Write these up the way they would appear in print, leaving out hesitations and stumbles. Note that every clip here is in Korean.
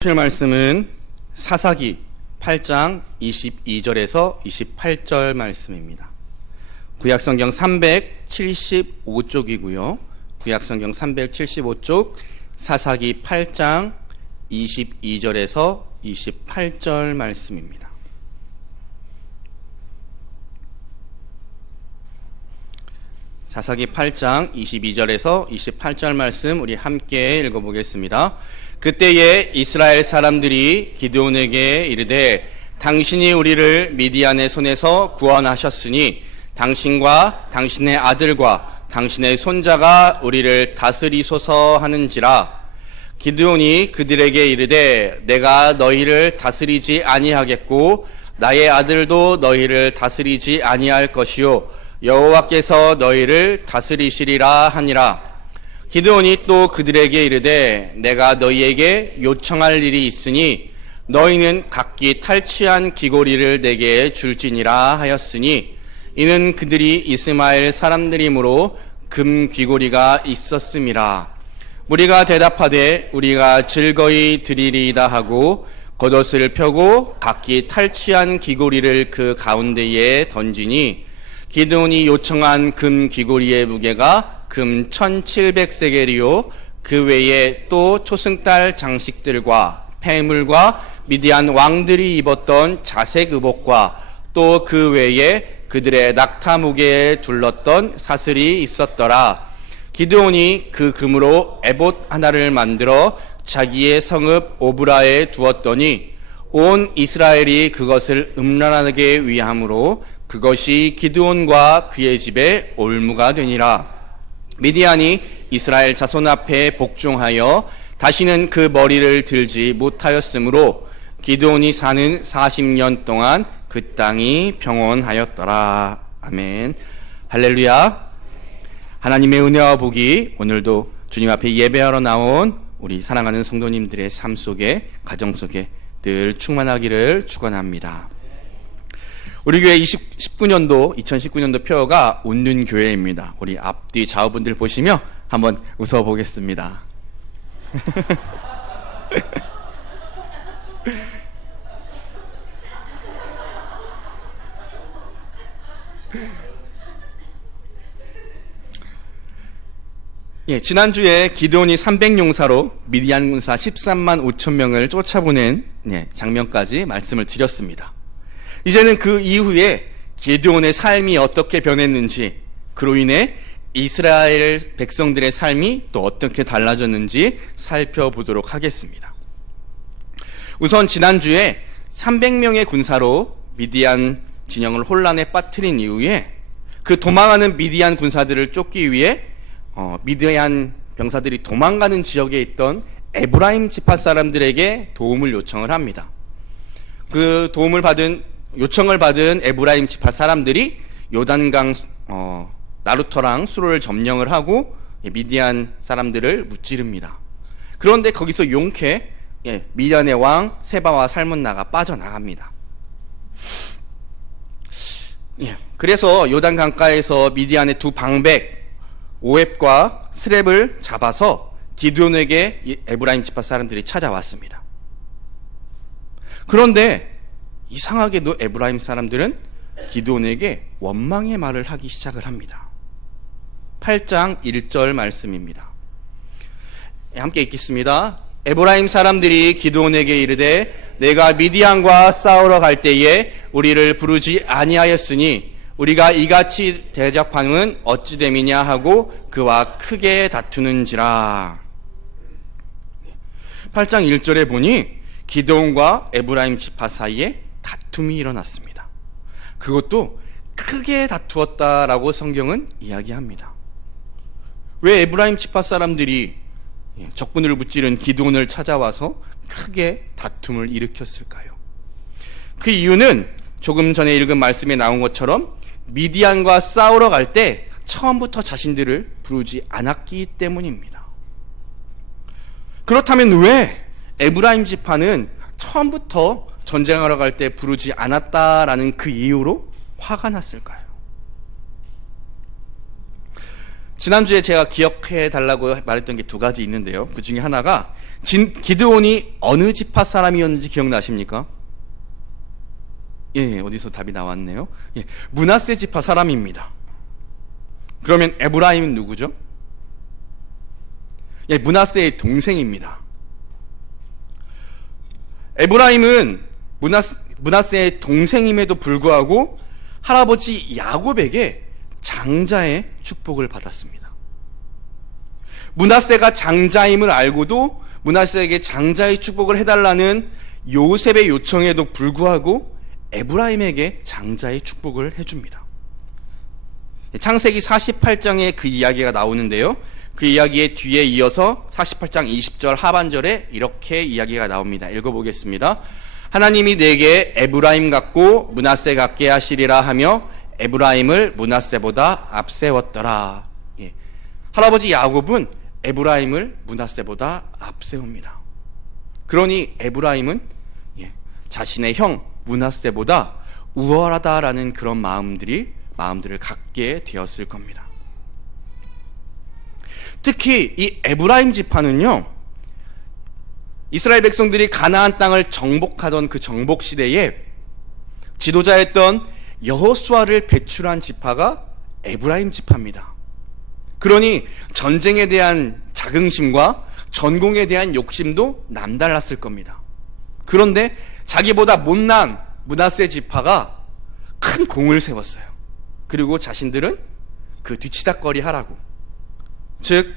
주실 말씀은 사사기 8장 22절에서 28절 말씀입니다. 구약성경 375쪽이고요. 구약성경 375쪽 사사기 8장 22절에서 28절 말씀입니다. 사사기 8장 22절에서 28절 말씀 우리 함께 읽어보겠습니다. 그때에 이스라엘 사람들이 기드온에게 이르되 당신이 우리를 미디안의 손에서 구원하셨으니 당신과 당신의 아들과 당신의 손자가 우리를 다스리소서 하는지라. 기드온이 그들에게 이르되 내가 너희를 다스리지 아니하겠고 나의 아들도 너희를 다스리지 아니할 것이요 여호와께서 너희를 다스리시리라 하니라. 기드온이 또 그들에게 이르되 내가 너희에게 요청할 일이 있으니 너희는 각기 탈취한 귀고리를 내게 줄지니라 하였으니 이는 그들이 이스마엘 사람들이므로 금 귀고리가 있었음이라. 무리가 대답하되 우리가 즐거이 드리리이다 하고 겉옷을 펴고 각기 탈취한 귀고리를 그 가운데에 던지니 기드온이 요청한 금 귀고리의 무게가 금 1700세겔이요 그 외에 또 초승달 장식들과 폐물과 미디안 왕들이 입었던 자색 의복과 또 그 외에 그들의 낙타 무게에 둘렀던 사슬이 있었더라. 기드온이 그 금으로 에봇 하나를 만들어 자기의 성읍 오브라에 두었더니 온 이스라엘이 그것을 음란하게 위함으로 그것이 기드온과 그의 집에 올무가 되니라. 미디안이 이스라엘 자손 앞에 복종하여 다시는 그 머리를 들지 못하였으므로 기드온이 사는 40년 동안 그 땅이 평온하였더라. 아멘. 할렐루야. 하나님의 은혜와 복이 오늘도 주님 앞에 예배하러 나온 우리 사랑하는 성도님들의 삶 속에, 가정 속에 늘 충만하기를 축원합니다. 우리 교회 2019년도 표어가 웃는 교회입니다. 우리 앞뒤 좌우분들 보시며 한번 웃어보겠습니다. 예, 지난주에 기드온이 300용사로 미디안 군사 13만 5천 명을 쫓아보낸 장면까지 말씀을 드렸습니다. 이제는 그 이후에 기드온의 삶이 어떻게 변했는지, 그로 인해 이스라엘 백성들의 삶이 또 어떻게 달라졌는지 살펴보도록 하겠습니다. 우선 지난주에 300명의 군사로 미디안 진영을 혼란에 빠뜨린 이후에 그 도망하는 미디안 군사들을 쫓기 위해 미디안 병사들이 도망가는 지역에 있던 에브라임 지파 사람들에게 도움을 요청을 합니다. 그 요청을 받은 에브라임 지파 사람들이 요단강 나루터랑 수로를 점령을 하고 미디안 사람들을 무찌릅니다. 그런데 거기서 용케 미디안의 왕 세바와 살문나가 빠져나갑니다. 그래서 요단 강가에서 미디안의 두 방백 오웹과 스렙을 잡아서 기드온에게 에브라임 지파 사람들이 찾아왔습니다. 그런데 이상하게도 에브라임 사람들은 기드온에게 원망의 말을 하기 시작을 합니다. 8장 1절 말씀입니다. 함께 읽겠습니다. 에브라임 사람들이 기드온에게 이르되 내가 미디안과 싸우러 갈 때에 우리를 부르지 아니하였으니 우리가 이같이 대적함은 어찌 됨이냐 하고 그와 크게 다투는지라. 8장 1절에 보니 기드온과 에브라임 지파 사이에 다툼이 일어났습니다. 그것도 크게 다투었다라고 성경은 이야기합니다. 왜 에브라임 지파 사람들이 적군을 무찌른 기드온을 찾아와서 크게 다툼을 일으켰을까요? 그 이유는 조금 전에 읽은 말씀에 나온 것처럼 미디안과 싸우러 갈 때 처음부터 자신들을 부르지 않았기 때문입니다. 그렇다면 왜 에브라임 지파는 처음부터 전쟁하러 갈 때 부르지 않았다라는 그 이유로 화가 났을까요? 지난주에 제가 기억해 달라고 말했던 게 두 가지 있는데요. 그 중에 하나가 기드온이 어느 지파 사람이었는지 기억나십니까? 예, 어디서 답이 나왔네요. 예, 므낫세 지파 사람입니다. 그러면 에브라임은 누구죠? 예, 므낫세의 동생입니다. 에브라임은 므낫세의 동생임에도 불구하고 할아버지 야곱에게 장자의 축복을 받았습니다. 므낫세가 장자임을 알고도 므낫세에게 장자의 축복을 해달라는 요셉의 요청에도 불구하고 에브라임에게 장자의 축복을 해줍니다. 창세기 48장에 그 이야기가 나오는데요. 그 이야기의 뒤에 이어서 48장 20절 하반절에 이렇게 이야기가 나옵니다. 읽어보겠습니다. 하나님이 내게 에브라임 같고 므낫세 같게 하시리라 하며 에브라임을 므낫세보다 앞세웠더라. 예. 할아버지 야곱은 에브라임을 므낫세보다 앞세웁니다. 그러니 에브라임은 자신의 형 므낫세보다 우월하다라는 그런 마음들을 갖게 되었을 겁니다. 특히 이 에브라임 지파는요, 이스라엘 백성들이 가나안 땅을 정복하던 그 정복 시대에 지도자였던 여호수아를 배출한 지파가 에브라임 지파입니다. 그러니 전쟁에 대한 자긍심과 전공에 대한 욕심도 남달랐을 겁니다. 그런데 자기보다 못난 므낫세 지파가 큰 공을 세웠어요. 그리고 자신들은 그 뒤치다꺼리 하라고, 즉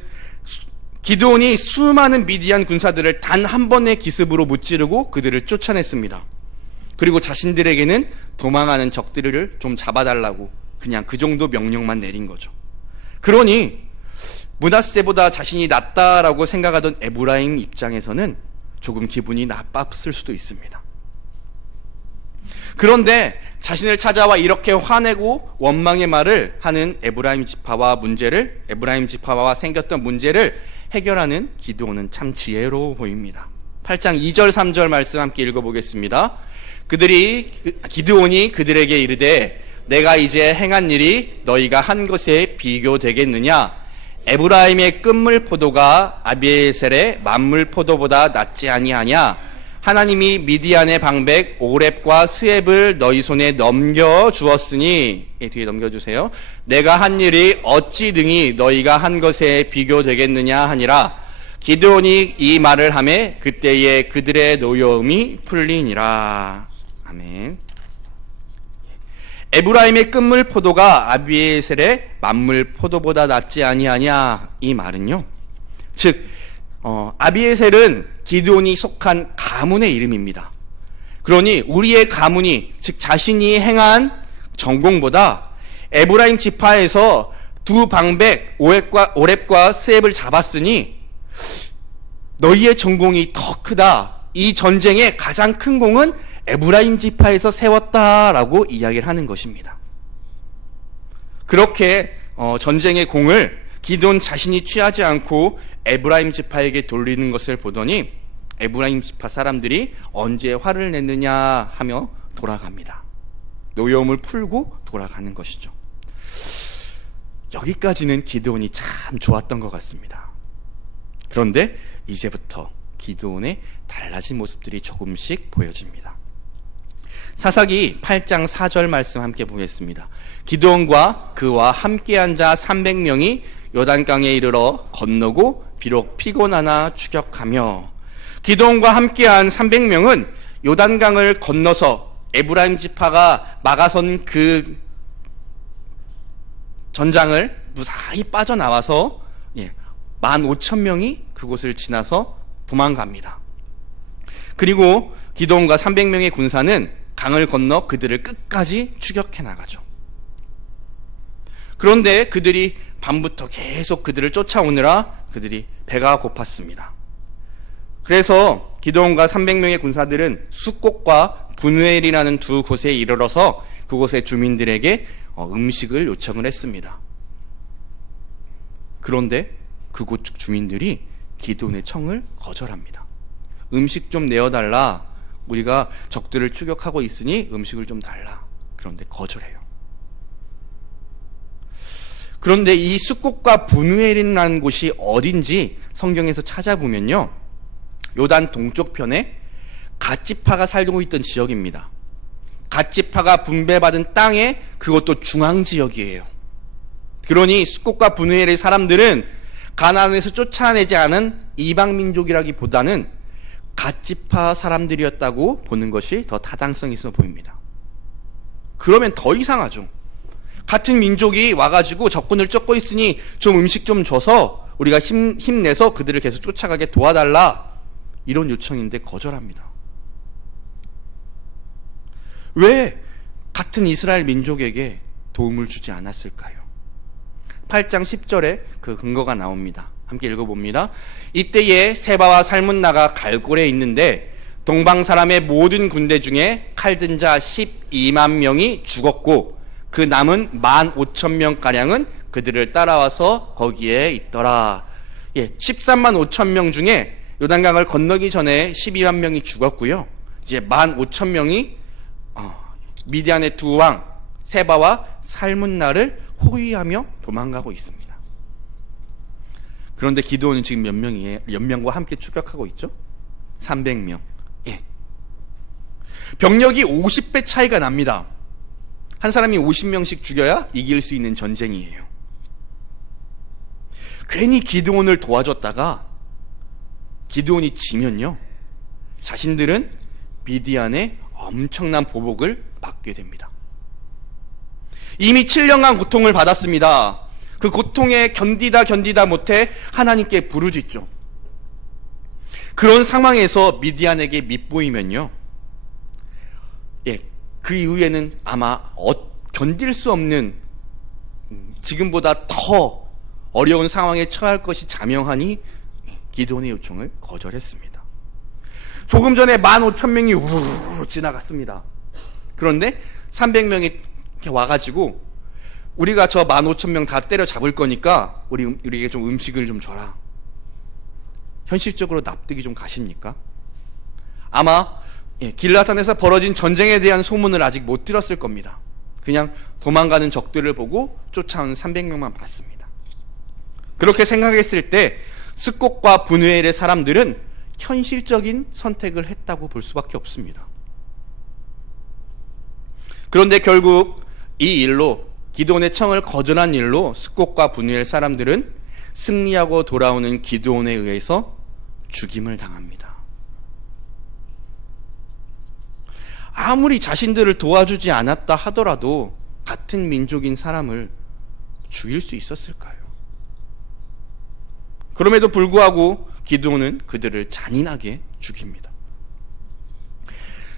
기드온이 수많은 미디안 군사들을 단 한 번의 기습으로 무찌르고 그들을 쫓아냈습니다. 그리고 자신들에게는 도망하는 적들을 좀 잡아달라고 그냥 그 정도 명령만 내린 거죠. 그러니 므낫세보다 자신이 낫다라고 생각하던 에브라임 입장에서는 조금 기분이 나빴을 수도 있습니다. 그런데 자신을 찾아와 이렇게 화내고 원망의 말을 하는 에브라임 지파와 생겼던 문제를 해결하는 기드온은 참 지혜로워 보입니다. 8장 2절 3절 말씀 함께 읽어보겠습니다. 기드온이 그들에게 이르되 내가 이제 행한 일이 너희가 한 것에 비교되겠느냐? 에브라임의 끝물 포도가 아비에셀의 만물 포도보다 낫지 아니하냐? 하나님이 미디안의 방백 오렙과 스앱을 너희 손에 넘겨주었으니, 뒤에 넘겨주세요. 내가 한 일이 어찌 등이 너희가 한 것에 비교되겠느냐 하니라. 기드온이 이 말을 하매 그때에 그들의 노여움이 풀리니라. 아멘. 에브라임의 끝물 포도가 아비에셀의 만물 포도보다 낫지 아니하냐, 이 말은요, 즉 아비에셀은 기드온이 속한 가문의 이름입니다. 그러니 우리의 가문이, 즉 자신이 행한 전공보다 에브라임 지파에서 두 방백 오렙과 스앱을 잡았으니 너희의 전공이 더 크다, 이 전쟁의 가장 큰 공은 에브라임 지파에서 세웠다라고 이야기를 하는 것입니다. 그렇게 전쟁의 공을 기드온 자신이 취하지 않고 에브라임 지파에게 돌리는 것을 보더니 에브라임 지파 사람들이 언제 화를 냈느냐 하며 돌아갑니다. 노여움을 풀고 돌아가는 것이죠. 여기까지는 기드온이 참 좋았던 것 같습니다. 그런데 이제부터 기드온의 달라진 모습들이 조금씩 보여집니다. 사사기 8장 4절 말씀 함께 보겠습니다. 기드온과 그와 함께한 자 300명이 요단강에 이르러 건너고 비록 피곤하나 추격하며, 기드온과 함께한 300명은 요단강을 건너서 에브라임 지파가 막아선 그 전장을 무사히 빠져나와서 15,000명이 그곳을 지나서 도망갑니다. 그리고 기드온과 300명의 군사는 강을 건너 그들을 끝까지 추격해 나가죠. 그런데 그들이 밤부터 계속 그들을 쫓아오느라 그들이 배가 고팠습니다. 그래서 기드온과 300명의 군사들은 숫곡과 분우엘이라는 두 곳에 이르러서 그곳의 주민들에게 음식을 요청을 했습니다. 그런데 그곳 주민들이 기드온의 청을 거절합니다. 음식 좀 내어달라, 우리가 적들을 추격하고 있으니 음식을 좀 달라. 그런데 거절해요. 그런데 이 숫곡과 분우엘이라는 곳이 어딘지 성경에서 찾아보면요, 요단 동쪽편에 갓지파가 살고 있던 지역입니다. 갓지파가 분배받은 땅에 그것도 중앙 지역이에요. 그러니 숫곳과 분우엘의 사람들은 가나안에서 쫓아내지 않은 이방 민족이라기보다는 갓지파 사람들이었다고 보는 것이 더 타당성이 있어 보입니다. 그러면 더 이상하죠. 같은 민족이 와가지고 적군을 쫓고 있으니 좀 음식 좀 줘서 우리가 힘내서 그들을 계속 쫓아가게 도와달라, 이런 요청인데 거절합니다. 왜 같은 이스라엘 민족에게 도움을 주지 않았을까요? 8장 10절에 그 근거가 나옵니다. 함께 읽어봅니다. 이때에 세바와 살문나가 갈골에 있는데 동방 사람의 모든 군대 중에 칼든 자 12만 명이 죽었고 그 남은 15,000명가량은 그들을 따라와서 거기에 있더라. 13만 5천 명 중에 요단강을 건너기 전에 12만 명이 죽었고요. 이제 15,000명이 미디안의 두 왕 세바와 살문나를 호위하며 도망가고 있습니다. 그런데 기드온은 지금 몇 명과 함께 추격하고 있죠? 300명. 병력이 50배 차이가 납니다. 한 사람이 50명씩 죽여야 이길 수 있는 전쟁이에요. 괜히 기드온을 도와줬다가 기드온이 지면요, 자신들은 미디안의 엄청난 보복을 받게 됩니다. 이미 7년간 고통을 받았습니다. 그 고통에 견디다 못해 하나님께 부르짖죠. 그런 상황에서 미디안에게 밉보이면요, 그 이후에는 아마 견딜 수 없는, 지금보다 더 어려운 상황에 처할 것이 자명하니 기드온의 요청을 거절했습니다. 조금 전에 15,000명이 우르르 지나갔습니다. 그런데 300명이 와가지고 우리가 저 15,000명 다 때려잡을 거니까 우리에게 좀 음식을 좀 줘라. 현실적으로 납득이 좀 가십니까? 아마 길라산에서 벌어진 전쟁에 대한 소문을 아직 못 들었을 겁니다. 그냥 도망가는 적들을 보고 쫓아온 300명만 봤습니다. 그렇게 생각했을 때 숫곳과 분우엘의 사람들은 현실적인 선택을 했다고 볼 수밖에 없습니다. 그런데 결국 이 일로, 기드온의 청을 거절한 일로 숫곳과 분우엘 사람들은 승리하고 돌아오는 기드온에 의해서 죽임을 당합니다. 아무리 자신들을 도와주지 않았다 하더라도 같은 민족인 사람을 죽일 수 있었을까요? 그럼에도 불구하고 기드온은 그들을 잔인하게 죽입니다.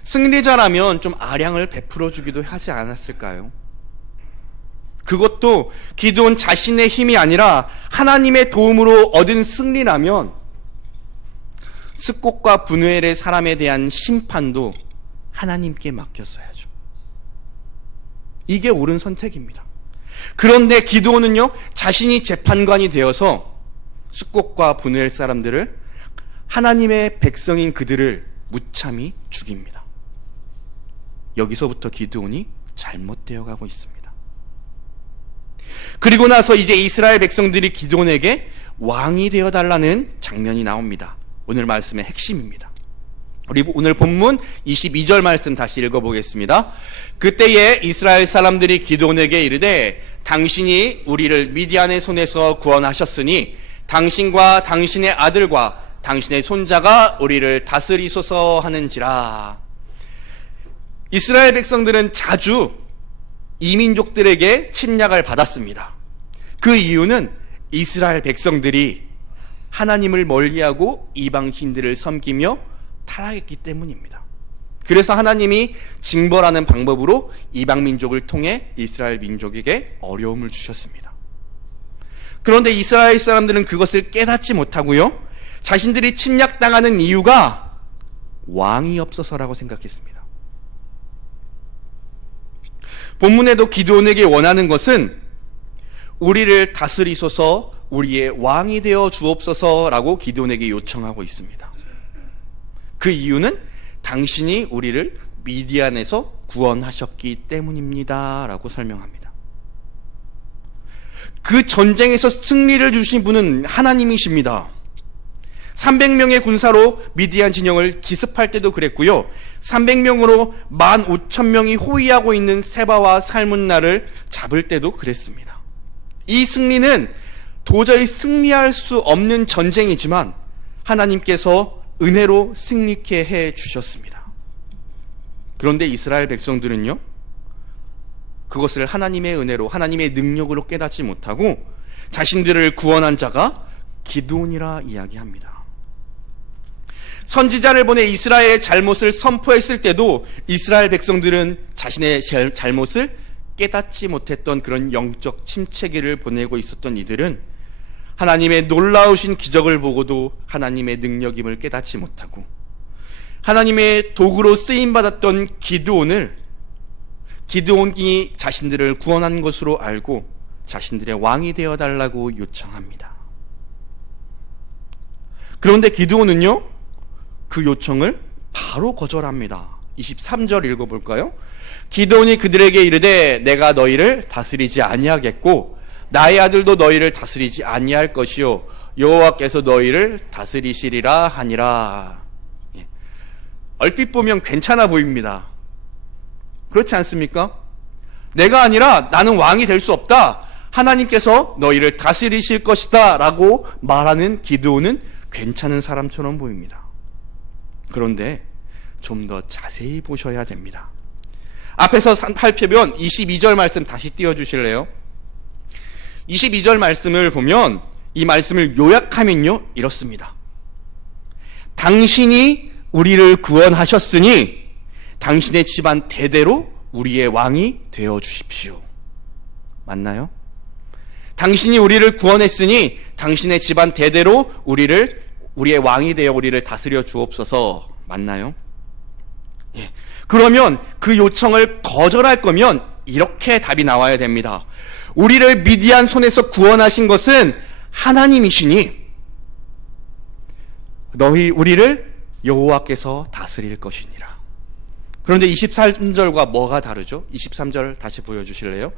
승리자라면 좀 아량을 베풀어 주기도 하지 않았을까요? 그것도 기드온 자신의 힘이 아니라 하나님의 도움으로 얻은 승리라면 숫곳과 분우엘의 사람에 대한 심판도 하나님께 맡겼어야죠. 이게 옳은 선택입니다. 그런데 기드온은요, 자신이 재판관이 되어서 숫곳과 분우엘 사람들을, 하나님의 백성인 그들을 무참히 죽입니다. 여기서부터 기드온이 잘못되어 가고 있습니다. 그리고 나서 이제 이스라엘 백성들이 기드온에게 왕이 되어달라는 장면이 나옵니다. 오늘 말씀의 핵심입니다. 우리 오늘 본문 22절 말씀 다시 읽어보겠습니다. 그때에 이스라엘 사람들이 기드온에게 이르되 당신이 우리를 미디안의 손에서 구원하셨으니 당신과 당신의 아들과 당신의 손자가 우리를 다스리소서 하는지라. 이스라엘 백성들은 자주 이민족들에게 침략을 받았습니다. 그 이유는 이스라엘 백성들이 하나님을 멀리하고 이방 신들을 섬기며 타락했기 때문입니다. 그래서 하나님이 징벌하는 방법으로 이방 민족을 통해 이스라엘 민족에게 어려움을 주셨습니다. 그런데 이스라엘 사람들은 그것을 깨닫지 못하고요, 자신들이 침략당하는 이유가 왕이 없어서라고 생각했습니다. 본문에도 기드온에게 원하는 것은 우리를 다스리소서, 우리의 왕이 되어 주옵소서라고 기드온에게 요청하고 있습니다. 그 이유는 당신이 우리를 미디안에서 구원하셨기 때문입니다 라고 설명합니다. 그 전쟁에서 승리를 주신 분은 하나님이십니다. 300명의 군사로 미디안 진영을 기습할 때도 그랬고요. 300명으로 15,000명이 호위하고 있는 세바와 살문나를 잡을 때도 그랬습니다. 이 승리는 도저히 승리할 수 없는 전쟁이지만 하나님께서 은혜로 승리케 해 주셨습니다. 그런데 이스라엘 백성들은요, 그것을 하나님의 은혜로, 하나님의 능력으로 깨닫지 못하고 자신들을 구원한 자가 기드온이라 이야기합니다. 선지자를 보내 이스라엘의 잘못을 선포했을 때도 이스라엘 백성들은 자신의 잘못을 깨닫지 못했던 그런 영적 침체기를 보내고 있었던 이들은 하나님의 놀라우신 기적을 보고도 하나님의 능력임을 깨닫지 못하고 하나님의 도구로 쓰임받았던 기드온이 자신들을 구원한 것으로 알고 자신들의 왕이 되어달라고 요청합니다. 그런데 기드온은요, 그 요청을 바로 거절합니다. 23절 읽어볼까요? 기드온이 그들에게 이르되 내가 너희를 다스리지 아니하겠고 나의 아들도 너희를 다스리지 아니할 것이요 여호와께서 너희를 다스리시리라 하니라. 얼핏 보면 괜찮아 보입니다. 그렇지 않습니까? 내가 아니라 나는 왕이 될 수 없다. 하나님께서 너희를 다스리실 것이다 라고 말하는 기드온은 괜찮은 사람처럼 보입니다. 그런데 좀 더 자세히 보셔야 됩니다. 앞에서 살펴본 22절 말씀 다시 띄워주실래요? 22절 말씀을 보면 이 말씀을 요약하면요, 이렇습니다. 당신이 우리를 구원하셨으니 당신의 집안 대대로 우리의 왕이 되어 주십시오. 맞나요? 당신이 우리를 구원했으니 당신의 집안 대대로 우리의 왕이 되어 우리를 다스려 주옵소서. 맞나요? 예. 그러면 그 요청을 거절할 거면 이렇게 답이 나와야 됩니다. 우리를 미디안 손에서 구원하신 것은 하나님이시니 우리를 여호와께서 다스릴 것이니라. 그런데 23절과 뭐가 다르죠? 23절 다시 보여주실래요?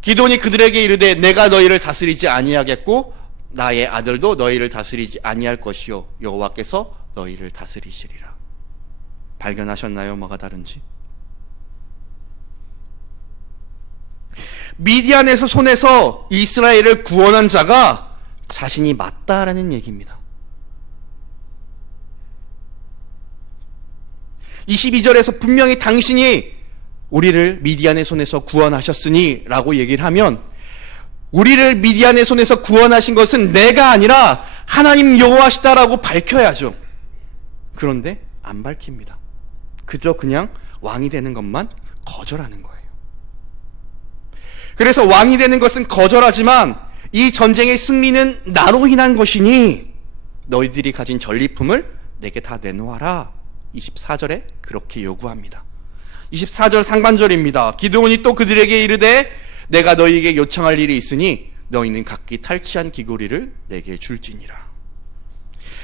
기드온이 그들에게 이르되 내가 너희를 다스리지 아니하겠고 나의 아들도 너희를 다스리지 아니할 것이요 여호와께서 너희를 다스리시리라. 발견하셨나요? 뭐가 다른지? 미디안에서 손에서 이스라엘을 구원한 자가 자신이 맞다라는 얘기입니다. 22절에서 분명히 당신이 우리를 미디안의 손에서 구원하셨으니 라고 얘기를 하면 우리를 미디안의 손에서 구원하신 것은 내가 아니라 하나님 여호와시다라고 밝혀야죠. 그런데 안 밝힙니다. 그저 그냥 왕이 되는 것만 거절하는 거예요. 그래서 왕이 되는 것은 거절하지만 이 전쟁의 승리는 나로 인한 것이니 너희들이 가진 전리품을 내게 다 내놓아라. 24절에 그렇게 요구합니다. 24절 상반절입니다. 기드온이 또 그들에게 이르되 내가 너희에게 요청할 일이 있으니 너희는 각기 탈취한 귀고리를 내게 줄지니라.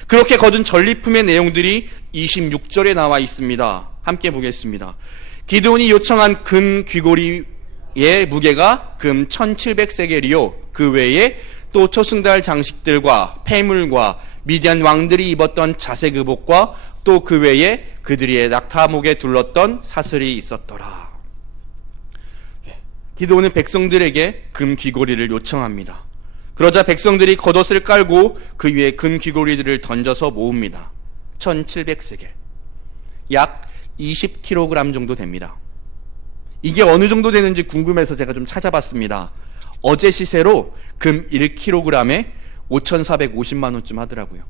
그렇게 거둔 전리품의 내용들이 26절에 나와 있습니다. 함께 보겠습니다. 기드온이 요청한 금 귀고리의 무게가 금 1700세겔이요 그 외에 또 초승달 장식들과 폐물과 미디안 왕들이 입었던 자색 의복과 또 그 외에 그들의 낙타목에 둘렀던 사슬이 있었더라. 기드온은 백성들에게 금 귀고리를 요청합니다. 그러자 백성들이 겉옷을 깔고 그 위에 금 귀고리들을 던져서 모읍니다. 1700세겔, 약 20kg 정도 됩니다. 이게 어느 정도 되는지 궁금해서 제가 좀 찾아봤습니다. 어제 시세로 금 1kg에 5,450만 원쯤 하더라고요.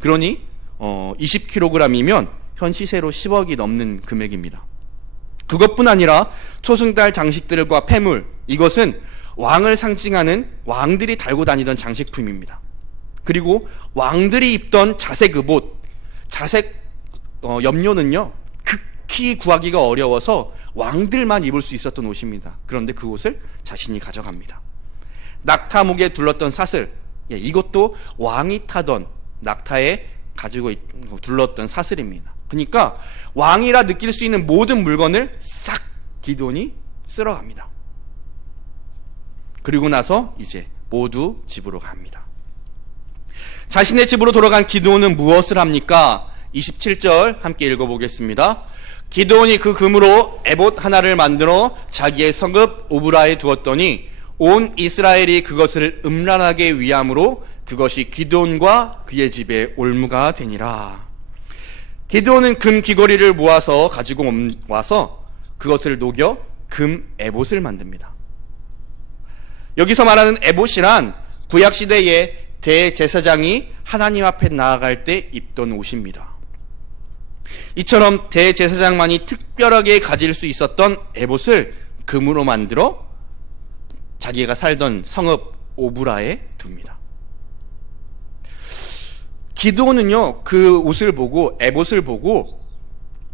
그러니 20kg이면 현 시세로 10억이 넘는 금액입니다. 그것뿐 아니라 초승달 장식들과 폐물, 이것은 왕을 상징하는 왕들이 달고 다니던 장식품입니다. 그리고 왕들이 입던 자색 의복, 자색 염료는요 극히 구하기가 어려워서 왕들만 입을 수 있었던 옷입니다. 그런데 그 옷을 자신이 가져갑니다. 낙타목에 둘렀던 사슬, 이것도 왕이 타던 낙타에 가지고 둘렀던 사슬입니다. 그러니까 왕이라 느낄 수 있는 모든 물건을 싹 기드온이 쓸어갑니다. 그리고 나서 이제 모두 집으로 갑니다. 자신의 집으로 돌아간 기드온은 무엇을 합니까? 27절 함께 읽어보겠습니다. 기드온이 그 금으로 에봇 하나를 만들어 자기의 성읍 오브라에 두었더니 온 이스라엘이 그것을 음란하게 위함으로 그것이 기드온과 그의 집에 올무가 되니라. 기드온은 금 귀걸이를 모아서 가지고 와서 그것을 녹여 금 에봇을 만듭니다. 여기서 말하는 에봇이란 구약시대에 대제사장이 하나님 앞에 나아갈 때 입던 옷입니다. 이처럼 대제사장만이 특별하게 가질 수 있었던 에봇을 금으로 만들어 자기가 살던 성읍 오브라에 둡니다. 기드온은요, 그 옷을 보고, 에봇을 보고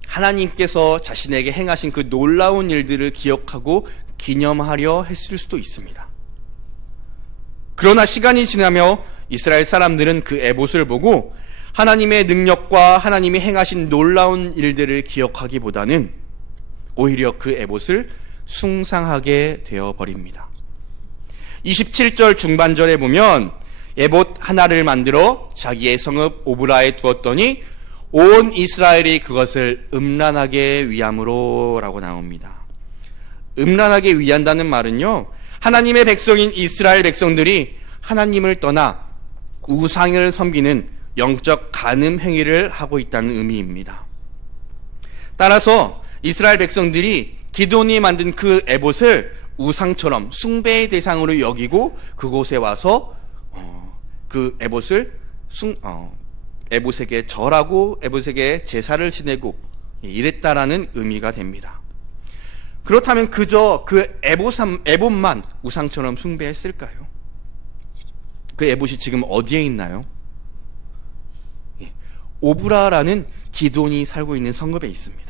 하나님께서 자신에게 행하신 그 놀라운 일들을 기억하고 기념하려 했을 수도 있습니다. 그러나 시간이 지나며 이스라엘 사람들은 그 에봇을 보고 하나님의 능력과 하나님이 행하신 놀라운 일들을 기억하기보다는 오히려 그 에봇을 숭상하게 되어버립니다. 27절 중반절에 보면 에봇 하나를 만들어 자기의 성읍 오브라에 두었더니 온 이스라엘이 그것을 음란하게 위함으로 라고 나옵니다. 음란하게 위한다는 말은요, 하나님의 백성인 이스라엘 백성들이 하나님을 떠나 우상을 섬기는 영적 간음 행위를 하고 있다는 의미입니다. 따라서 이스라엘 백성들이 기드온이 만든 그 에봇을 우상처럼 숭배의 대상으로 여기고 그곳에 와서 그 에봇을 에봇에게 절하고 에봇에게 제사를 지내고 이랬다라는 의미가 됩니다. 그렇다면 그저 그 에봇만 우상처럼 숭배했을까요? 그 에봇이 지금 어디에 있나요? 오브라라는 기드온이 살고 있는 성읍에 있습니다.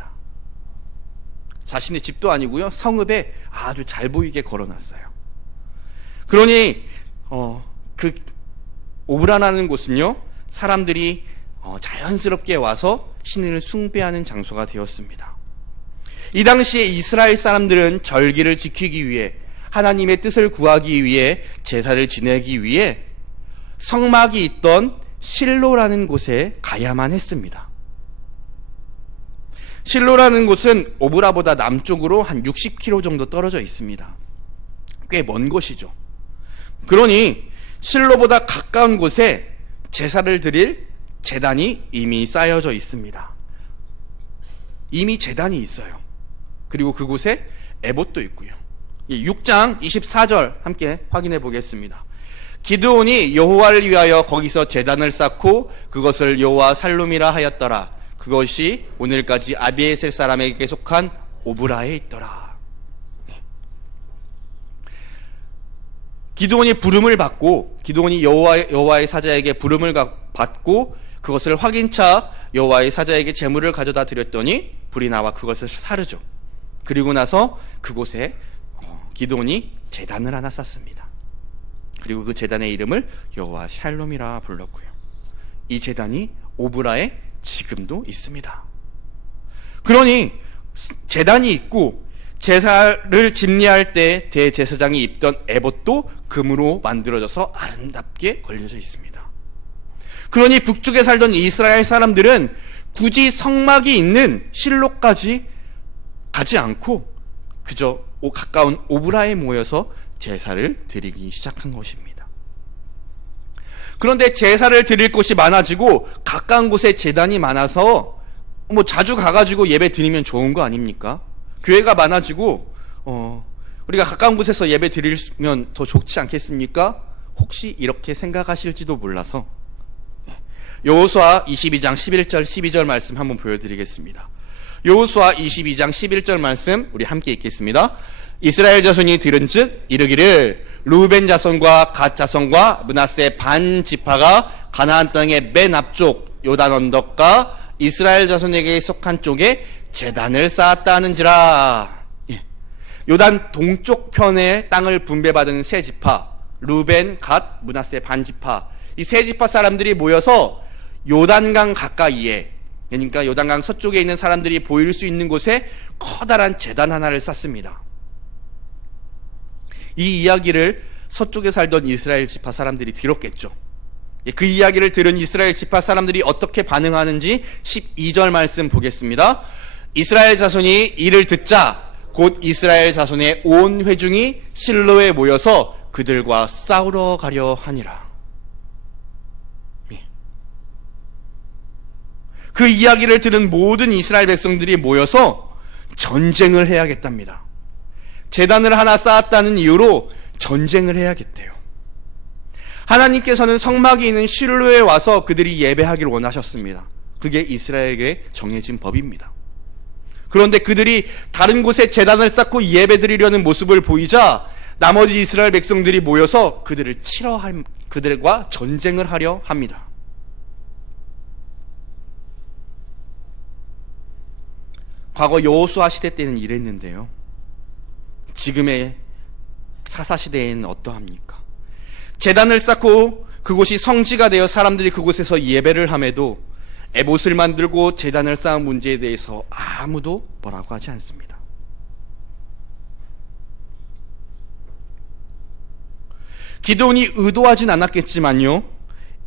자신의 집도 아니고요, 성읍에 아주 잘 보이게 걸어놨어요. 그러니 그 오브라라는 곳은요, 사람들이 자연스럽게 와서 신을 숭배하는 장소가 되었습니다. 이 당시에 이스라엘 사람들은 절기를 지키기 위해, 하나님의 뜻을 구하기 위해, 제사를 지내기 위해 성막이 있던 실로라는 곳에 가야만 했습니다. 실로라는 곳은 오브라보다 남쪽으로 한 60km 정도 떨어져 있습니다. 꽤 먼 곳이죠. 그러니 실로보다 가까운 곳에 제사를 드릴 제단이 이미 쌓여져 있습니다. 이미 제단이 있어요. 그리고 그곳에 에봇도 있고요. 6장 24절 함께 확인해 보겠습니다. 기드온이 여호와를 위하여 거기서 제단을 쌓고 그것을 여호와 살룸이라 하였더라. 그것이 오늘까지 아비에셀 사람에게 속한 오브라에 있더라. 기드온이 부름을 받고, 기드온이 여호와의 사자에게 부름을 받고 그것을 확인차 여호와의 사자에게 제물을 가져다 드렸더니 불이 나와 그것을 사르죠. 그리고 나서 그곳에 기드온이 제단을 하나 쌓습니다. 그리고 그 제단의 이름을 여호와 샬롬이라 불렀고요. 이 제단이 오브라에 지금도 있습니다. 그러니 제단이 있고 제사를 집례할 때 대제사장이 입던 에봇도 금으로 만들어져서 아름답게 걸려져 있습니다. 그러니 북쪽에 살던 이스라엘 사람들은 굳이 성막이 있는 실로까지 가지 않고 그저 가까운 오브라에 모여서 제사를 드리기 시작한 것입니다. 그런데 제사를 드릴 곳이 많아지고 가까운 곳에 제단이 많아서 자주 가가지고 예배 드리면 좋은 거 아닙니까? 교회가 많아지고 우리가 가까운 곳에서 예배 드리면 더 좋지 않겠습니까? 혹시 이렇게 생각하실지도 몰라서 여호수아 22장 11절 12절 말씀 한번 보여드리겠습니다. 여호수아 22장 11절 말씀 우리 함께 읽겠습니다. 이스라엘 자손이 들은즉 이르기를 루벤 자손과 갓 자손과 므낫세 반 지파가 가나안 땅의 맨 앞쪽 요단 언덕과 이스라엘 자손에게 속한 쪽에 제단을 쌓았다 하는지라. 요단 동쪽 편의 땅을 분배받은 세 지파, 루벤, 갓, 므낫세 반 지파, 이 세 지파 사람들이 모여서 요단강 가까이에, 그러니까 요단강 서쪽에 있는 사람들이 보일 수 있는 곳에 커다란 제단 하나를 쌓습니다. 이 이야기를 서쪽에 살던 이스라엘 지파 사람들이 들었겠죠. 그 이야기를 들은 이스라엘 지파 사람들이 어떻게 반응하는지 12절 말씀 보겠습니다. 이스라엘 자손이 이를 듣자 곧 이스라엘 자손의 온 회중이 실로에 모여서 그들과 싸우러 가려 하니라. 그 이야기를 들은 모든 이스라엘 백성들이 모여서 전쟁을 해야겠답니다. 제단을 하나 쌓았다는 이유로 전쟁을 해야겠대요. 하나님께서는 성막이 있는 실로에 와서 그들이 예배하기를 원하셨습니다. 그게 이스라엘에게 정해진 법입니다. 그런데 그들이 다른 곳에 제단을 쌓고 예배드리려는 모습을 보이자 나머지 이스라엘 백성들이 모여서 그들과 전쟁을 하려 합니다. 과거 여호수아 시대 때는 이랬는데요. 지금의 사사 시대에는 어떠합니까? 제단을 쌓고 그곳이 성지가 되어 사람들이 그곳에서 예배를 함에도 에봇을 만들고 제단을 쌓은 문제에 대해서 아무도 뭐라고 하지 않습니다. 기드온이 의도하진 않았겠지만요,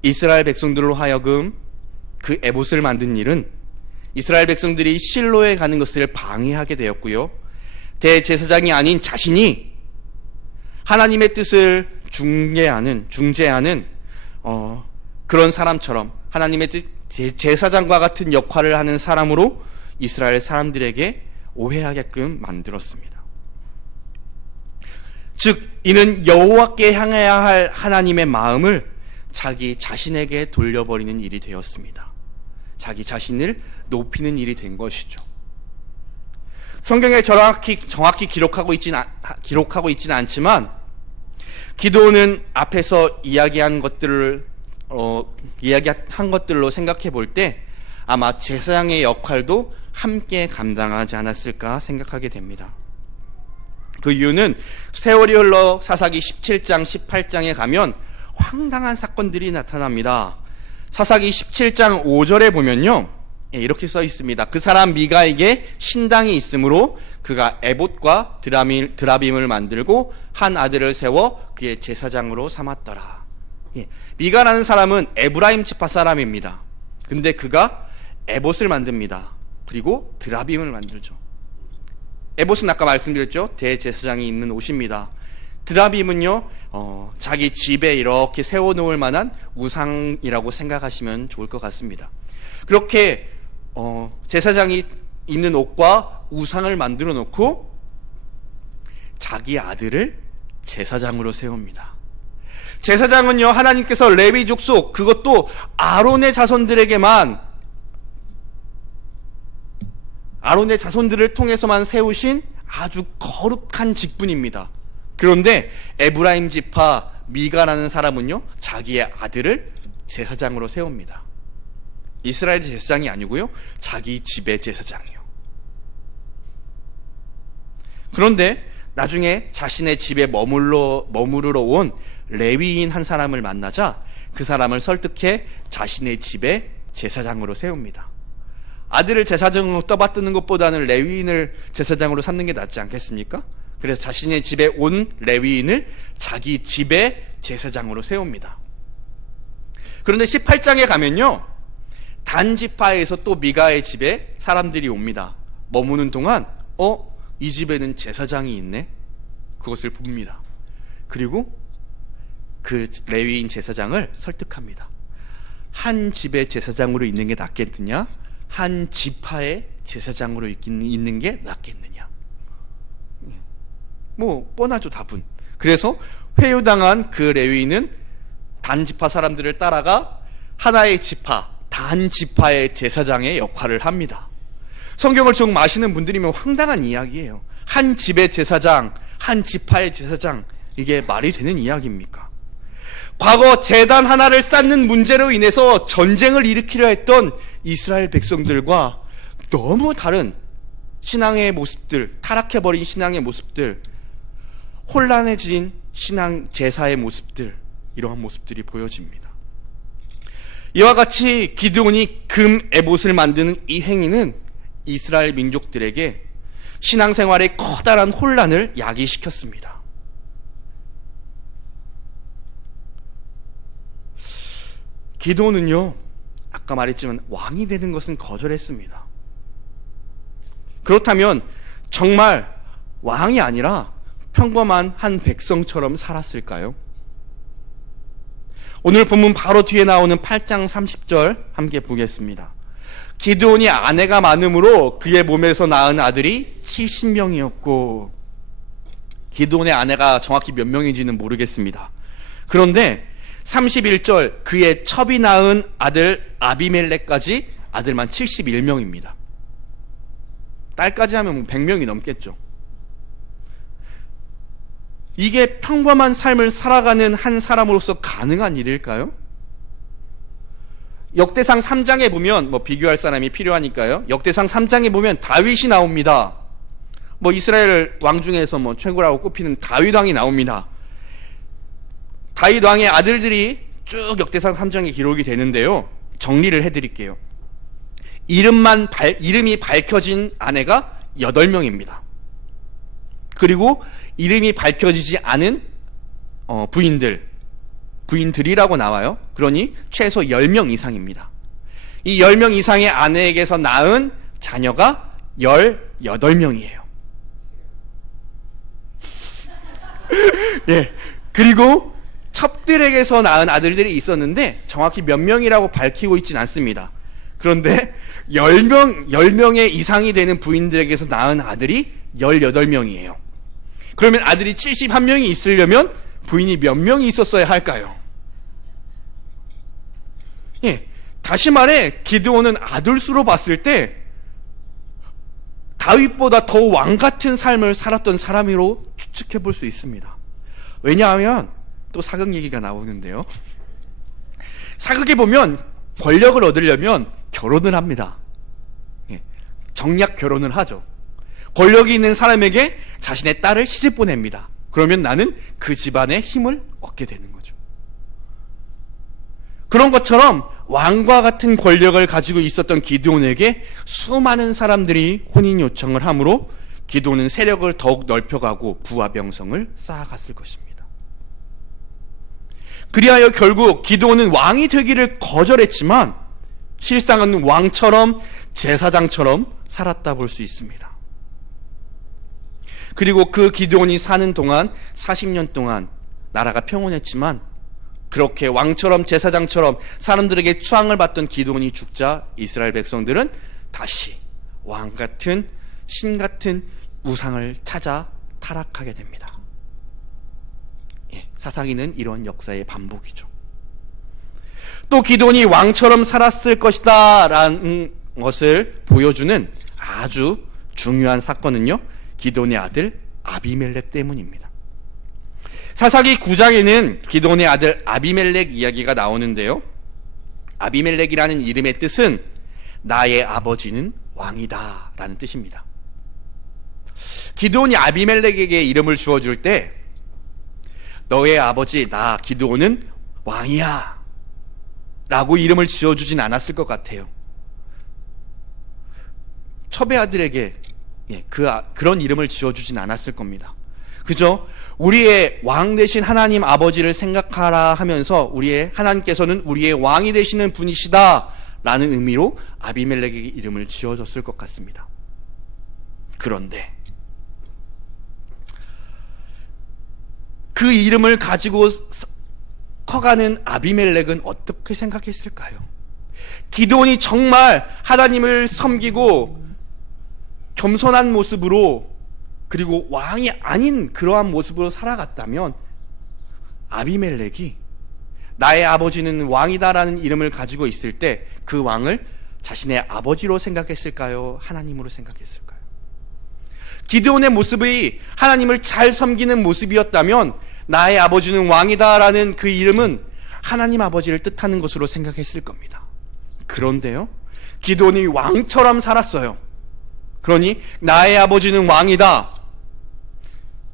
이스라엘 백성들로 하여금 그 에봇을 만든 일은 이스라엘 백성들이 실로에 가는 것을 방해하게 되었고요, 대제사장이 아닌 자신이 하나님의 뜻을 중재하는 그런 사람처럼 하나님의 제사장과 같은 역할을 하는 사람으로 이스라엘 사람들에게 오해하게끔 만들었습니다. 즉 이는 여호와께 향해야 할 하나님의 마음을 자기 자신에게 돌려버리는 일이 되었습니다. 자기 자신을 높이는 일이 된 것이죠. 성경에 정확히 기록하고 있지는 않지만 기드온은 앞에서 이야기한 것들로 생각해 볼 때 아마 제사장의 역할도 함께 감당하지 않았을까 생각하게 됩니다. 그 이유는 세월이 흘러 사사기 17장, 18장에 가면 황당한 사건들이 나타납니다. 사사기 17장 5절에 보면요, 이렇게 써 있습니다. 그 사람 미가에게 신당이 있으므로 그가 에봇과 드라빔을 만들고 한 아들을 세워 그의 제사장으로 삼았더라. 미가라는 사람은 에브라임 지파 사람입니다. 근데 그가 에봇을 만듭니다. 그리고 드라빔을 만들죠. 에봇은 아까 말씀드렸죠, 대제사장이 입는 옷입니다. 드라빔은요, 자기 집에 이렇게 세워놓을 만한 우상이라고 생각하시면 좋을 것 같습니다. 그렇게 제사장이 입는 옷과 우상을 만들어 놓고 자기 아들을 제사장으로 세웁니다. 제사장은요, 하나님께서 레위 족속, 그것도 아론의 자손들을 통해서만 세우신 아주 거룩한 직분입니다. 그런데 에브라임 지파 미가라는 사람은요, 자기의 아들을 제사장으로 세웁니다. 이스라엘 제사장이 아니고요, 자기 집의 제사장이요. 그런데 나중에 자신의 집에 머무르러 온 레위인 한 사람을 만나자 그 사람을 설득해 자신의 집에 제사장으로 세웁니다. 아들을 제사장으로 떠받드는 것보다는 레위인을 제사장으로 삼는 게 낫지 않겠습니까? 그래서 자신의 집에 온 레위인을 자기 집의 제사장으로 세웁니다. 그런데 18장에 가면요, 단 지파에서 또 미가의 집에 사람들이 옵니다. 머무는 동안 이 집에는 제사장이 있네? 그것을 봅니다. 그리고 그 레위인 제사장을 설득합니다. 한 집의 제사장으로 있는 게 낫겠느냐? 한 지파의 제사장으로 있는 게 낫겠느냐? 뭐 뻔하죠, 답은. 그래서 회유당한 그 레위인은 단 지파 사람들을 따라가 하나의 지파, 단 지파의 제사장의 역할을 합니다. 성경을 좀 아시는 분들이면 황당한 이야기예요. 한 집의 제사장, 한 지파의 제사장, 이게 말이 되는 이야기입니까? 과거 제단 하나를 쌓는 문제로 인해서 전쟁을 일으키려 했던 이스라엘 백성들과 너무 다른 신앙의 모습들, 타락해버린 신앙의 모습들, 혼란해진 신앙 제사의 모습들, 이러한 모습들이 보여집니다. 이와 같이 기드온이 금 에봇을 만드는 이 행위는 이스라엘 민족들에게 신앙생활의 커다란 혼란을 야기시켰습니다. 기드온은요, 아까 말했지만 왕이 되는 것은 거절했습니다. 그렇다면 정말 왕이 아니라 평범한 한 백성처럼 살았을까요? 오늘 본문 바로 뒤에 나오는 8장 30절 함께 보겠습니다. 기드온이 아내가 많음으로 그의 몸에서 낳은 아들이 70명이었고, 기드온의 아내가 정확히 몇 명인지는 모르겠습니다. 그런데 31절 그의 첩이 낳은 아들 아비멜렉까지 아들만 71명입니다. 딸까지 하면 100명이 넘겠죠. 이게 평범한 삶을 살아가는 한 사람으로서 가능한 일일까요? 역대상 3장에 보면 비교할 사람이 필요하니까요. 역대상 3장에 보면 다윗이 나옵니다. 이스라엘 왕 중에서 최고라고 꼽히는 다윗 왕이 나옵니다. 다윗 왕의 아들들이 쭉 역대상 3장에 기록이 되는데요. 정리를 해드릴게요. 이름이 밝혀진 아내가 8명입니다. 그리고 이름이 밝혀지지 않은 부인들이라고 나와요. 그러니 최소 10명 이상입니다. 이 10명 이상의 아내에게서 낳은 자녀가 18명이에요. 예. 그리고 첩들에게서 낳은 아들들이 있었는데 정확히 몇 명이라고 밝히고 있진 않습니다. 그런데 10명의 이상이 되는 부인들에게서 낳은 아들이 18명이에요. 그러면 아들이 71명이 있으려면 부인이 몇 명이 있었어야 할까요? 예, 다시 말해 기드온은 아들수로 봤을 때 다윗보다 더 왕같은 삶을 살았던 사람으로 추측해 볼 수 있습니다. 왜냐하면 또 사극 얘기가 나오는데요. 사극에 보면 권력을 얻으려면 결혼을 합니다. 예, 정략 결혼을 하죠. 권력이 있는 사람에게 자신의 딸을 시집 보냅니다. 그러면 나는 그 집안의 힘을 얻게 되는 거죠. 그런 것처럼 왕과 같은 권력을 가지고 있었던 기드온에게 수많은 사람들이 혼인 요청을 하므로 기드온은 세력을 더욱 넓혀가고 부와 병성을 쌓아갔을 것입니다. 그리하여 결국 기드온은 왕이 되기를 거절했지만 실상은 왕처럼 제사장처럼 살았다 볼 수 있습니다. 그리고 그 기드온이 사는 동안 40년 동안 나라가 평온했지만 그렇게 왕처럼 제사장처럼 사람들에게 추앙을 받던 기드온이 죽자 이스라엘 백성들은 다시 왕같은 신같은 우상을 찾아 타락하게 됩니다. 예, 사사기는 이런 역사의 반복이죠. 또 기드온이 왕처럼 살았을 것이다 라는 것을 보여주는 아주 중요한 사건은요, 기드온의 아들 아비멜렉 때문입니다. 사사기 9장에는 기드온의 아들 아비멜렉 이야기가 나오는데요. 아비멜렉이라는 이름의 뜻은 나의 아버지는 왕이다 라는 뜻입니다. 기드온이 아비멜렉에게 이름을 주어줄 때 너의 아버지 나 기드온은 왕이야 라고 이름을 지어주진 않았을 것 같아요. 첩의 아들에게 그런 이름을 지어주진 않았을 겁니다. 그죠? 우리의 왕 되신 하나님 아버지를 생각하라 하면서 우리의 하나님께서는 우리의 왕이 되시는 분이시다 라는 의미로 아비멜렉에게 이름을 지어줬을 것 같습니다. 그런데 그 이름을 가지고 커가는 아비멜렉은 어떻게 생각했을까요? 기드온이 정말 하나님을 섬기고 겸손한 모습으로 그리고 왕이 아닌 그러한 모습으로 살아갔다면 아비멜렉이 나의 아버지는 왕이다라는 이름을 가지고 있을 때 그 왕을 자신의 아버지로 생각했을까요? 하나님으로 생각했을까요? 기드온의 모습이 하나님을 잘 섬기는 모습이었다면 나의 아버지는 왕이다라는 그 이름은 하나님 아버지를 뜻하는 것으로 생각했을 겁니다. 그런데요, 기드온이 왕처럼 살았어요. 그러니 나의 아버지는 왕이다.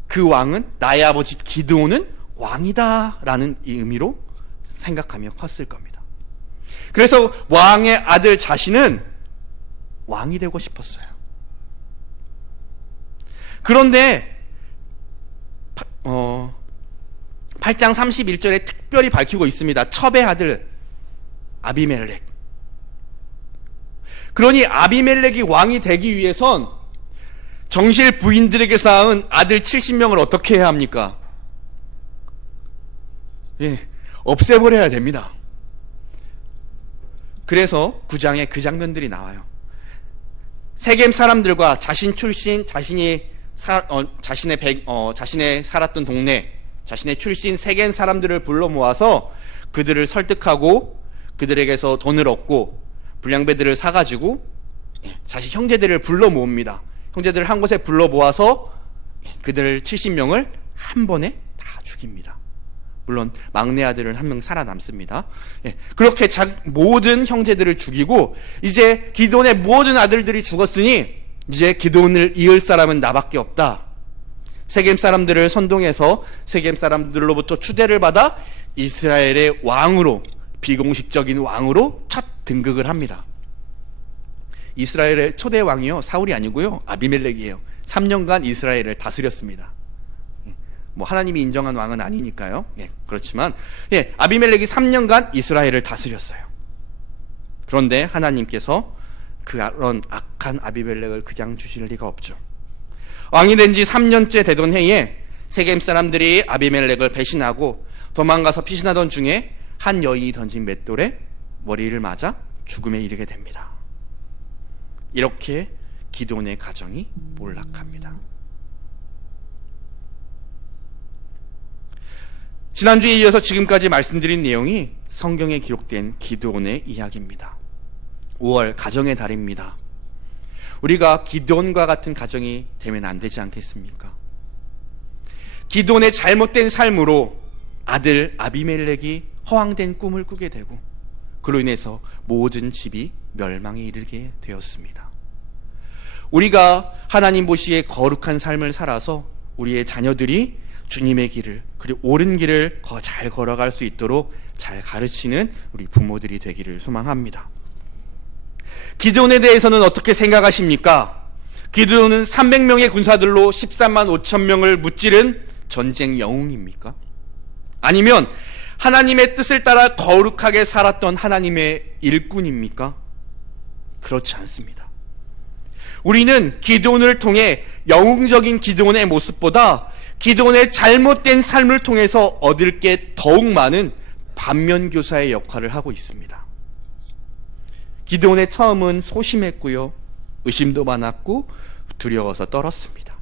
그 왕은 나의 아버지 기드온은 왕이다 라는 이 의미로 생각하며 컸을 겁니다. 그래서 왕의 아들 자신은 왕이 되고 싶었어요. 그런데 8장 31절에 특별히 밝히고 있습니다. 첩의 아들 아비멜렉. 그러니 아비멜렉이 왕이 되기 위해선 정실 부인들에게 쌓은 아들 70명을 어떻게 해야 합니까? 없애버려야 됩니다. 그래서 9장에 그 장면들이 나와요. 세겜 사람들과 자신 출신, 자신의 살았던 동네, 자신의 출신 세겜 사람들을 불러 모아서 그들을 설득하고 그들에게서 돈을 얻고 불량배들을 사가지고 자신 형제들을 불러 모읍니다. 형제들을 한 곳에 불러 모아서 그들 70명을 한 번에 다 죽입니다. 물론 막내 아들은 한 명 살아남습니다. 그렇게 모든 형제들을 죽이고 이제 기드온의 모든 아들들이 죽었으니 이제 기드온을 이을 사람은 나밖에 없다. 세겜 사람들을 선동해서 세겜 사람들로부터 추대를 받아 이스라엘의 왕으로, 비공식적인 왕으로 첫 등극을 합니다. 이스라엘의 초대 왕이요, 사울이 아니고요, 아비멜렉이에요. 3년간 이스라엘을 다스렸습니다. 하나님이 인정한 왕은 아니니까요. 그렇지만 아비멜렉이 3년간 이스라엘을 다스렸어요. 그런데 하나님께서 그런 악한 아비멜렉을 그냥 주실 리가 없죠. 왕이 된 지 3년째 되던 해에 세겜 사람들이 아비멜렉을 배신하고 도망가서 피신하던 중에 한 여인이 던진 맷돌에 머리를 맞아 죽음에 이르게 됩니다. 이렇게 기드온의 가정이 몰락합니다. 지난주에 이어서 지금까지 말씀드린 내용이 성경에 기록된 기드온의 이야기입니다. 5월 가정의 달입니다. 우리가 기드온과 같은 가정이 되면 안 되지 않겠습니까? 기드온의 잘못된 삶으로 아들 아비멜렉이 허황된 꿈을 꾸게 되고 그로 인해서 모든 집이 멸망에 이르게 되었습니다. 우리가 하나님 보시기에 거룩한 삶을 살아서 우리의 자녀들이 주님의 길을, 그리고 옳은 길을 잘 걸어갈 수 있도록 잘 가르치는 우리 부모들이 되기를 소망합니다. 기드온에 대해서는 어떻게 생각하십니까? 기드온은 300명의 군사들로 13만 5천 명을 무찌른 전쟁 영웅입니까? 아니면 하나님의 뜻을 따라 거룩하게 살았던 하나님의 일꾼입니까? 그렇지 않습니다. 우리는 기드온을 통해 영웅적인 기드온의 모습보다 기드온의 잘못된 삶을 통해서 얻을 게 더욱 많은 반면교사의 역할을 하고 있습니다. 기드온의 처음은 소심했고요, 의심도 많았고 두려워서 떨었습니다.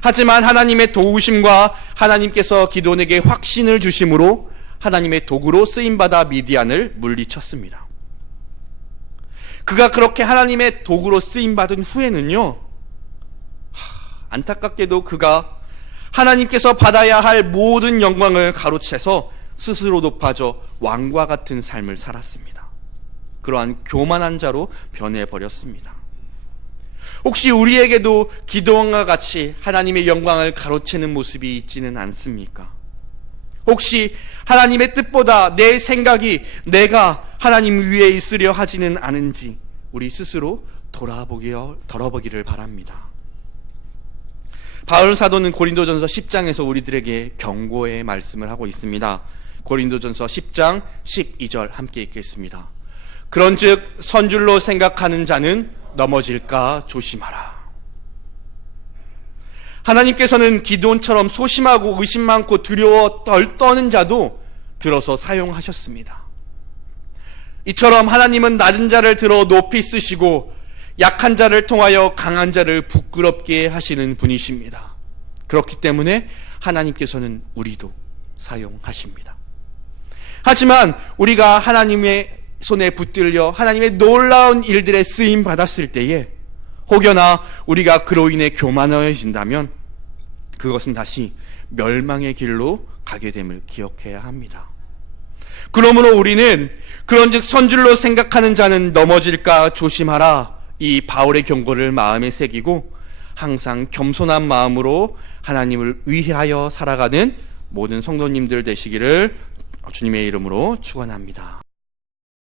하지만 하나님의 도우심과 하나님께서 기드온에게 확신을 주심으로 하나님의 도구로 쓰임받아 미디안을 물리쳤습니다. 그가 그렇게 하나님의 도구로 쓰임받은 후에는요, 안타깝게도 그가 하나님께서 받아야 할 모든 영광을 가로채서 스스로 높아져 왕과 같은 삶을 살았습니다. 그러한 교만한 자로 변해버렸습니다. 혹시 우리에게도 기드온과 같이 하나님의 영광을 가로채는 모습이 있지는 않습니까? 혹시 하나님의 뜻보다 내 생각이 내가 하나님 위에 있으려 하지는 않은지 우리 스스로 돌아보기를 바랍니다. 바울 사도는 고린도전서 10장에서 우리들에게 경고의 말씀을 하고 있습니다. 고린도전서 10장 12절 함께 읽겠습니다. 그런즉 선줄로 생각하는 자는 넘어질까 조심하라. 하나님께서는 기드온처럼 소심하고 의심 많고 두려워 떨떠는 자도 들어서 사용하셨습니다. 이처럼 하나님은 낮은 자를 들어 높이 쓰시고 약한 자를 통하여 강한 자를 부끄럽게 하시는 분이십니다. 그렇기 때문에 하나님께서는 우리도 사용하십니다. 하지만 우리가 하나님의 손에 붙들려 하나님의 놀라운 일들에 쓰임 받았을 때에 혹여나 우리가 그로 인해 교만해진다면 그것은 다시 멸망의 길로 가게 됨을 기억해야 합니다. 그러므로 우리는 그런즉 선줄로 생각하는 자는 넘어질까 조심하라, 이 바울의 경고를 마음에 새기고 항상 겸손한 마음으로 하나님을 위하여 살아가는 모든 성도님들 되시기를 주님의 이름으로 축원합니다.